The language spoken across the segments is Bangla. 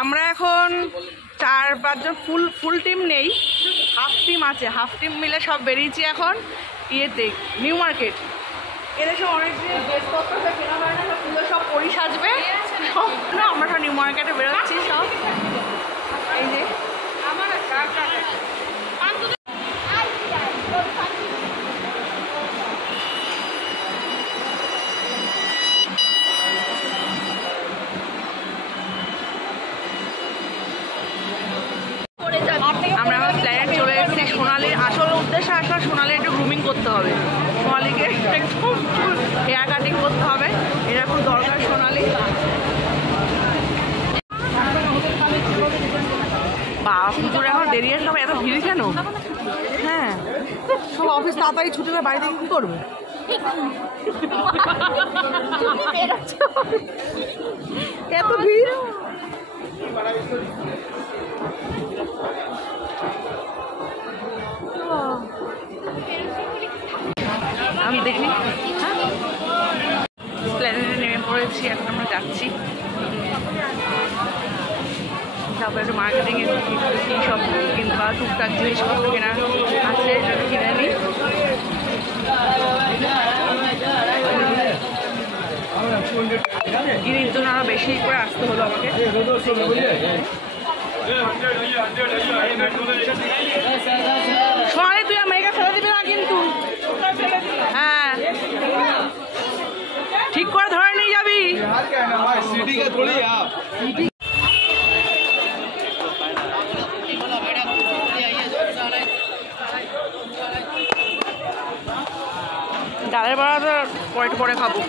আমরা এখন 4-5 জন ফুল টিম নেই, হাফ টিম আছে। হাফ টিম মিলে সব বেরিয়েছি এখন ইয়েতে, নিউ মার্কেট। এদেশে অনেকদিন ড্রেসপত্র কেনা হয় না, পুজো সব পরি সাজবে সব না, আমরা সব নিউ মার্কেটে বেরোচ্ছি সব। এই যে আমার আমরা এখন প্ল্যানেট চলে এসেছি। সোনালির আসল উদ্দেশ্য আসলে সোনালির একটু গ্রুমিং করতে হবে, সোনালিকে একটু হেয়ার কাটিং করতে হবে, এটা খুব দরকার সোনালি। বাবা পুজোর এখন দেরি আসলে এত ভিড় কেন? হ্যাঁ, সব অফিস তাড়াতাড়ি ছুটি করে বাড়ি থেকে কী করবে? এত ভিড়। আমি দেখি প্ল্যানেটে নেমে পড়েছি, এখন আমরা যাচ্ছি। তারপরে একটু মার্কেটিং এ কী সব কিনতে পাওয়া, টুকটাক জিনিসপত্র কেনা আছে, যদি কিনে নিই। গিরির জন্য আরো বেশি করে আসতে হলো আমাকে। সোনালি তুই মেয়েকে ফেলে দিবি না কিন্তু, হ্যাঁ ঠিক করে ধরে নিয়ে যাবি। ডালের বড়া তো পরে খাবো।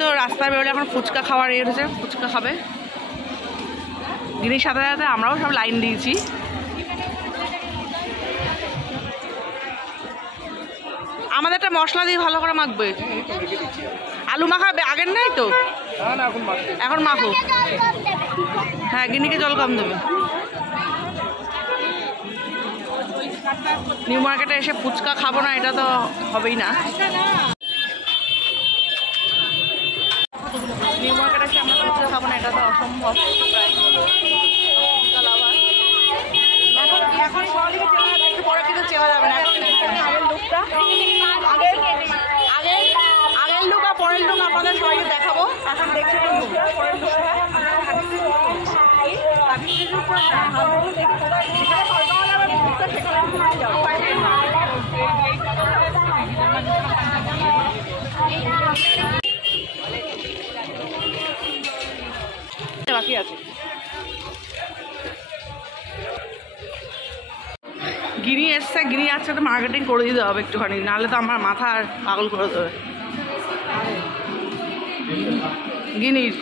তো রাস্তায় বেরোলে এখন ফুচকা খাওয়ার ইয়ে হচ্ছে, ফুচকা খাবে। দিনের সাথে সাথে আমরাও সব লাইন দিয়েছি। আমাদের একটা মশলা দিয়ে ভালো করে মাখবে। আলু মাখা আগের নাই তো, এখন মাখো। হ্যাঁ, গিনিকে জল কম দেবে। নিউ মার্কেটে এসে ফুচকা খাবো না, এটা তো হবেই না। নিউ মার্কেটে এসে আমরা ফুচকা খাবো না, এটা তো অসম্ভব। এখন সবাইকে চেনা যাবে, একটু পরে কিন্তু চেনা যাবে না। আগের লুকটা, আগের লুক আর পরের লুক আপনাদের সবাইকে দেখাবো। এখন দেখছি পরের লুকটা। বাকি আছে গিনি এসছে, গিনি আসছে তো মার্কেটিং করে দিতে হবে একটুখানি, নাহলে তো আমার মাথা আর পাগল করে দেবে। গিনির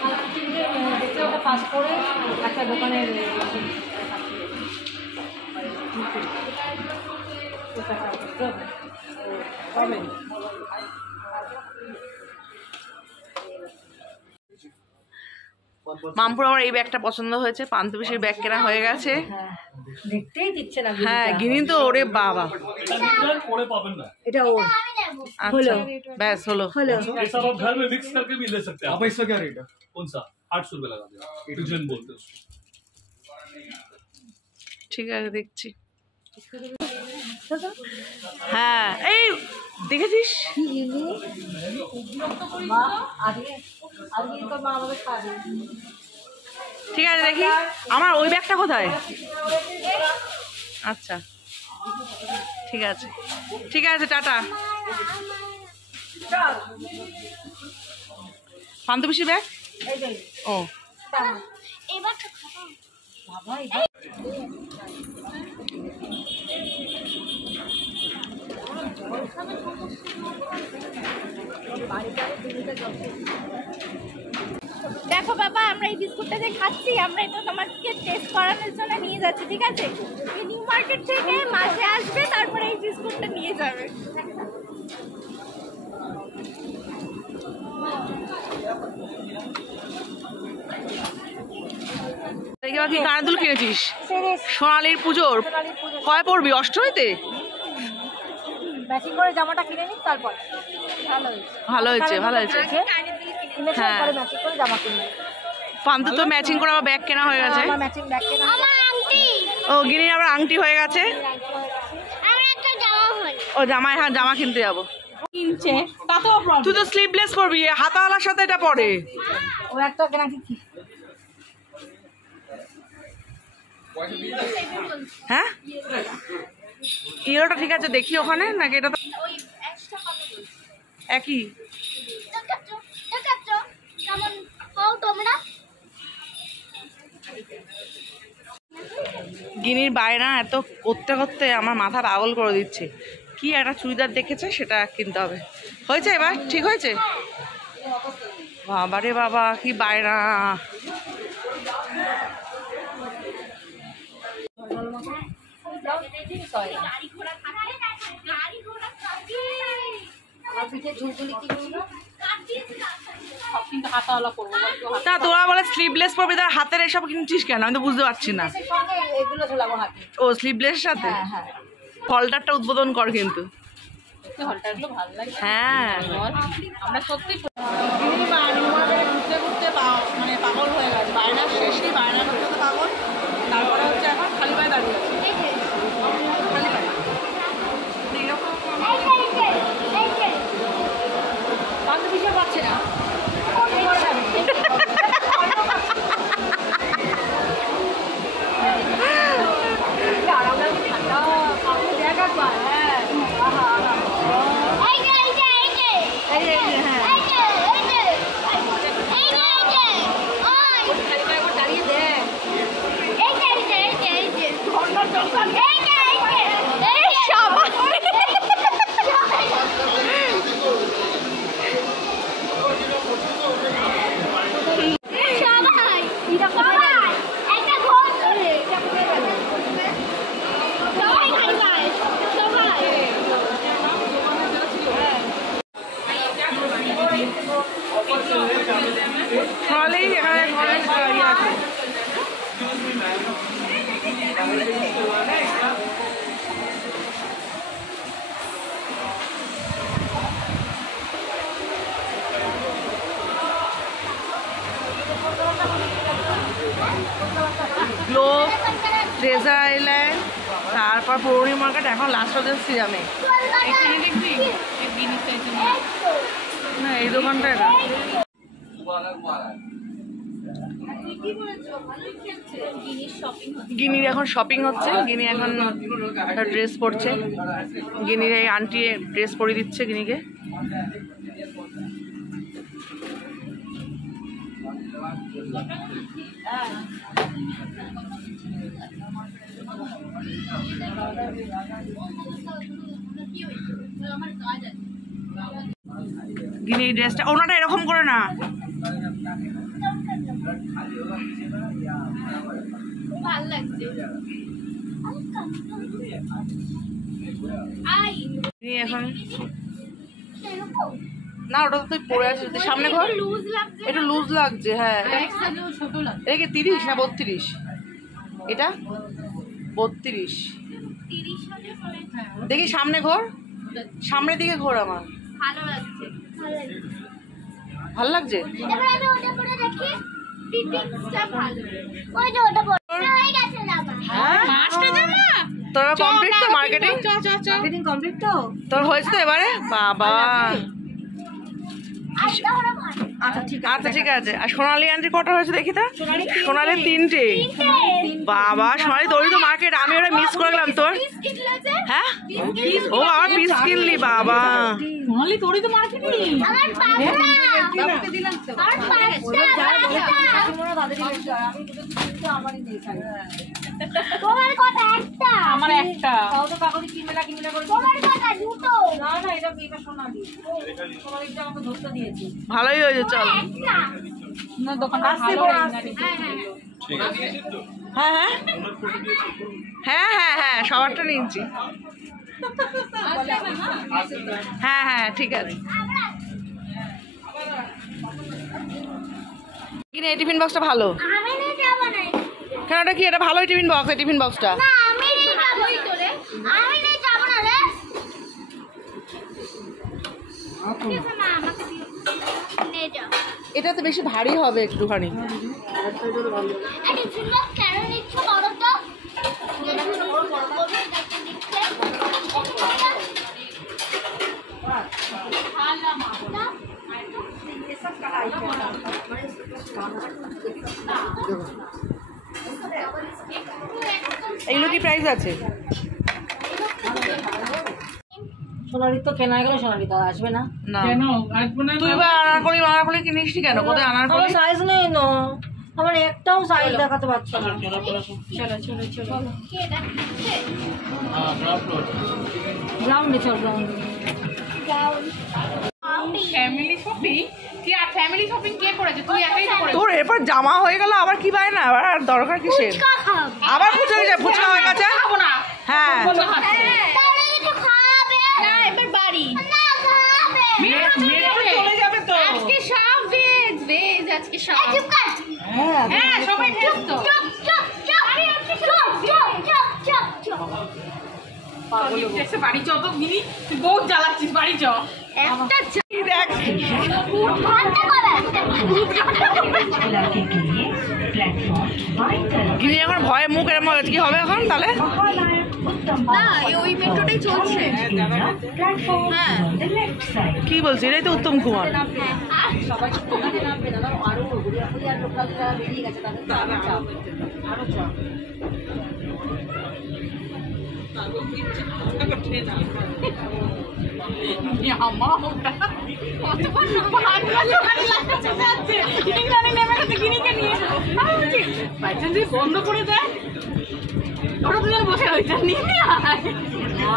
মামপুর আমার এই ব্যাগটা পছন্দ হয়েছে, পান্তুবেশির ব্যাগ কেনা হয়ে গেছে। দেখতেই দিচ্ছে না। হ্যাঁ, গিনি তো ওরে বাবা, এটা ওর। আচ্ছা ব্যাস হলো। ये सब आप घर में मिक्स करके भी ले सकते हैं। आप इसका क्या रेट है? कौन सा? 800 रुपए लगा देना, फ्यूजन बोलते हैं उसको। ঠিক আছে, দেখছি। হ্যাঁ, এই দেখেছিস ঠিক আছে, দেখি আমার ওই ব্যাগটা কোথায়। আচ্ছা ঠিক আছে, ঠিক আছে, টাটা। পান্তুবেশি ব্যাগ, ও দেখো বাবা, আমরা এই বিস্কুটটা যে খাচ্ছি, আমরা এটা তোমাকে টেস্ট করানোর জন্য নিয়ে যাচ্ছি, ঠিক আছে? নিউ মার্কেট থেকে মাসে আসবে, তারপরে এই বিস্কুটটা নিয়ে যাবে। দেখি কি কানের দুল কিনেছিস? সোনালির পুজোর কয় পড়বি? অষ্টমীতে? ম্যাচিং করে জামাটা কিনে নিই তারপর। ভালো হয়েছে, ভালো হয়েছে, ভালো হয়েছে। কিনেছে হ্যাঁ। পরে ম্যাচিং করে জামা কিনে। পান্তু তো ম্যাচিং করে আবার ব্যাগ কেনা হয়ে গেছে। আমার ম্যাচিং ব্যাগ কেনা হয়ে গেছে। ও গিনির আবার আংটি হয়ে গেছে। ও জামাই, হ্যাঁ জামা কিনতে যাবো। কিনছে তাতেও প্রবলেম। তুই তো স্লিভলেস পরবি, হাতাওয়ালার সাথে এটা পরে। ও একটা কেনা কি হ্যাঁ ইয়েলোটা ঠিক আছে, দেখি ওখানে নাকি এটা তো একই। গিনির বায়না এত করতে করতে আমার মাথা পাগল করে দিচ্ছে। কি একটা চুড়িদার দেখেছে, সেটা কিনতে হবে। হয়েছে এবার ঠিক হয়েছে? বাবা রে বাবা, কি বায়না। পিঠে ঝুলঝুলি কিনছিল সব কিন্তু হাতাওয়ালা করবো। তা তোরা বলে স্লিভলেস পরবি, তার হাতের এসব কিনছিস কেন? আমি তো বুঝতে পারছি না। সঙ্গে এগুলো ঝোলাবো হাতে। ও স্লিভলেস সাথে হ্যাঁ হ্যাঁ, হলটারটা উদ্বোধন কর কিন্তু। হলটা একটু ভালো লাগে। হ্যাঁ আমরা সত্যি ঘুরতে ঘুরতে মানে পাগল হয়ে গেছে। বায়নার শেষই বায়না করতে তো পাগল। তারপরে হচ্ছে এখন খালি পায়ে দাঁড়িয়ে আছে। খালি পায়ে। পাখি দিশে পাচ্ছে না। সোনালি এখানে ইয়ে আছে। গ্লো, ট্রেজার আইল্যান্ড, তারপর পৌর্ণি মার্কেট, এখন লাস্ট অফ সিরামে। না এই দোকানটা না। গিনির এখন শপিং হচ্ছে। গিনি এখন ড্রেস পরছে। গিনির এই আন্টি ড্রেস পরিয়ে দিচ্ছে গিনিকে। গিনি ড্রেসটা, ওনাটা এরকম করে না। ভালো লাগছে। গিনি এখন না, ওটা তো তুই পরে আছিস। সামনে ঘর লুজ লাগছে। একটু লুজ লাগছে। হ্যাঁ ছোট লাগে। এটা কি 30 না 32? এটা 32। 30 হলে পরে দেখি সামনে ঘোর, সামনের দিকে ঘোর। আমার ভালো লাগছে। ভালো লাগছে। এবার আমি ওটা পরে দেখি ফিটিংসটা ভালো। ওই যে ওটা পরে হয়ে গেছে জামা। হ্যাঁ তোর কমপ্লিট তো মার্কেটিং? মার্কেটিং কমপ্লিট তো? তোর হয়েছে তো এবারে? বাবা আজকে ওরা ভালো। আচ্ছা ঠিক আছে। আচ্ছা ঠিক আছে। আর সোনালি আন্টি কটা হয়েছে দেখি তা? সোনালি 3টে। বাবা সোনালি, তোরই তো মার্কেট। আমি ওটা মিস করে গেলাম তোর। বিস্কিট লাগছে। হ্যাঁ ও আমার পিস কিনলি। বাবা সোনালি তোরই তো মার্কেটিং। আমার পাঁচটা। বাবুকে দিলাম তো। আমার পাঁচটা। তোমরা তাদেরই বেশি আর আমি দুটো তিনটে আমারই নেই খালি। তোমার কটা? একটা। আমার একটা। তাও তো কাগজ কিনবে না করে। তোমার কটা? দুটো। না এটা সোনালি। সোনালিটা আমাকে ধরতে দিয়েছি। ভালোই হয়েছে। চল একটা। না দোকানটা ভালো লাগে না। হ্যাঁ হ্যাঁ হ্যাঁ হ্যাঁ হ্যাঁ সবারটা নিয়েছি। হ্যাঁ হ্যাঁ ঠিক আছে। কিনে এই টিফিন বক্সটা ভালো। আমি নিয়ে যাবো না। কেন ওটা কি? এটা ভালোই টিফিন বক্স। এই টিফিন বক্সটা না আমি নিয়ে যাবো তোরে। আমি নিয়ে যাবো না রে। ঠিক আছে মা আমাকে দিও নিয়ে যাও এটা তো বেশি ভারী হবে একটুখানি। এই টিফিন বক্স কেন নিচ্ছ বড় তো এগুলো কি প্রাইস আছে? সোনালি তো কেনা গেল, সোনালি তো আসবে না। না তুই বা আনারকলি কিনিস নি কেন? কোথায় আমার আনারকলি? সাইজ নেই না, আমার একটাও সাইজ দেখাতে পারছো না। কি এটা গ্রাউন্ডে চল, গ্রাউন্ডে। ফ্যামিলি শপিং কি? আর ফ্যামিলি শপিং কে করেছে? তুই একাই তো করেছিস। তোর এরপর জামা হয়ে গেল, আবার কি পায় না? আবার আর দরকার কিসের? আবার ফুচকা হয়ে গেছে। খাবো না। হ্যাঁ তাহলে একটু খাবে না এবার বাড়ি না খাবে চলে যাবে তো। আজকে সব ভেজ ভেজ আজকে সব চুপ কর হ্যাঁ সবাই ভেজ তো। চুপ চুপ চুপ আরে আজকে চুপ চুপ চুপ চুপ চুপ এসে বাড়ি চ তো গিনি, তুই বহুত জ্বালাচ্ছিস, বাড়ি চ। একটা দেখ ঘন্টা করে গিনি এখন ভয়ে মুখ এরম হয়ে গেছে। কি হবে এখন তাহলে? না ওই মেট্রোটাই চলছে হ্যাঁ কি বলছি? এটাই তো উত্তম কুমার। সবাই ওখানে নামবে না, আরো ঘুরিয়া লোকাল যারা বেরিয়ে গেছে তাদের তো আরো চাপ, আরো চাপ। বন্ধ করে দেয় ওরা দুজন বসে রয়েছে, নিয়ে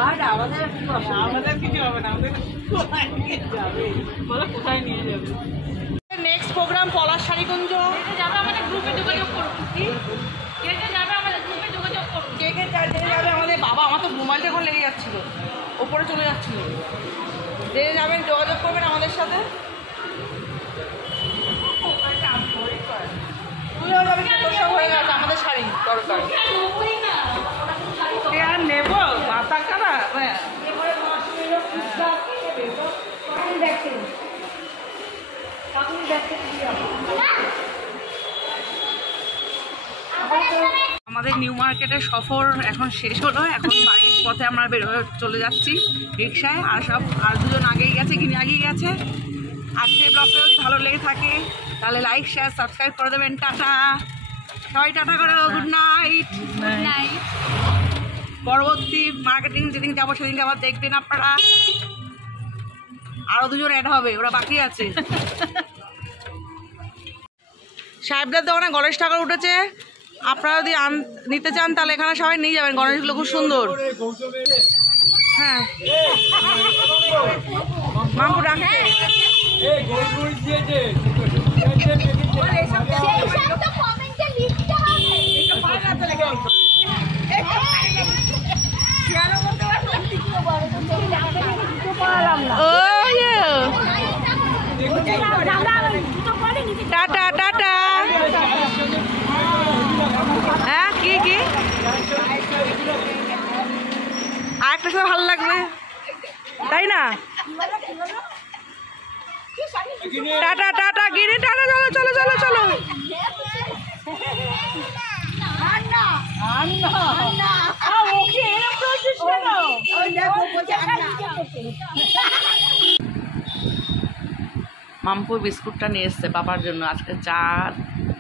আর আমাদের কি হবে? আমাদের কিছু হবে না। আমাদের কোথায় নিয়ে যাবে বলো, কোথায় নিয়ে যাবে? নেক্সট প্রোগ্রাম পলাশ শাড়িগঞ্জ। যাবে আমাদের গ্রুপে যোগাযোগ করুন। কে কে যাবে আমাদের গ্রুপে যোগাযোগ করুন। কে কে যাবে আমাদের? বাবা আমার তো মোবাইলটা এখন লেগে যাচ্ছিল, ওপরে চলে যাচ্ছিল। যে যাবেন যোগাযোগ করবেন আমাদের সাথে। তুইও যাবি কি? তোর সব হয়ে গেছে, আমাদের শাড়ি দরকার। আর নেবো মাথা খারাপ। আমাদের নিউ মার্কেটের সফর এখন শেষ হলো। এখন বাড়ির পথে আমরা বের হয়ে চলে যাচ্ছি রিক্সায়। আর দুজন আগেই গেছে, কিনে আগেই গেছে। আজকের ব্লগটা যদি ভালো লেগে থাকে তাহলে লাইক শেয়ার সাবস্ক্রাইব করে দেবেন। টাটা সবাই, টাটা করো, গুড নাইট। গুড নাইট পরবর্তী মার্কেটিং যেদিন যাবো সেদিনকে আবার দেখবেন আপনারা। আরো দুজন অ্যাড হবে, ওরা বাকি আছে। সাহেবদের দোকানে গণেশ ঠাকুর উঠেছে। আপনারা যদি নিতে চান তাহলে এখানে সবাই নিয়ে যাবেন। গণেশগুলো খুব সুন্দর। হ্যাঁ মামু ডাকছে। সেই সব তো কমেন্টে লিখতে হবে টাটা টাটা। হ্যাঁ কি কি আরেকটা সময় ভালো লাগবে, তাই না? টাটা টাটা গিরি, টাটা। চলো চলো চলো চলো। মাম্পু বিস্কুটটা নিয়ে এসছে পাপার জন্য। আজকে চা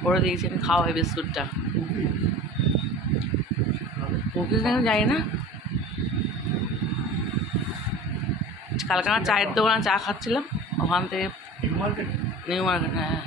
করে দিয়েছেন, খাওয়া হয় বিস্কুটটা। কুকিজ যাই না, কালকে আমার চায়ের দোকানে চা খাচ্ছিলাম ওখান থেকে, নিউ মার্কেট। হ্যাঁ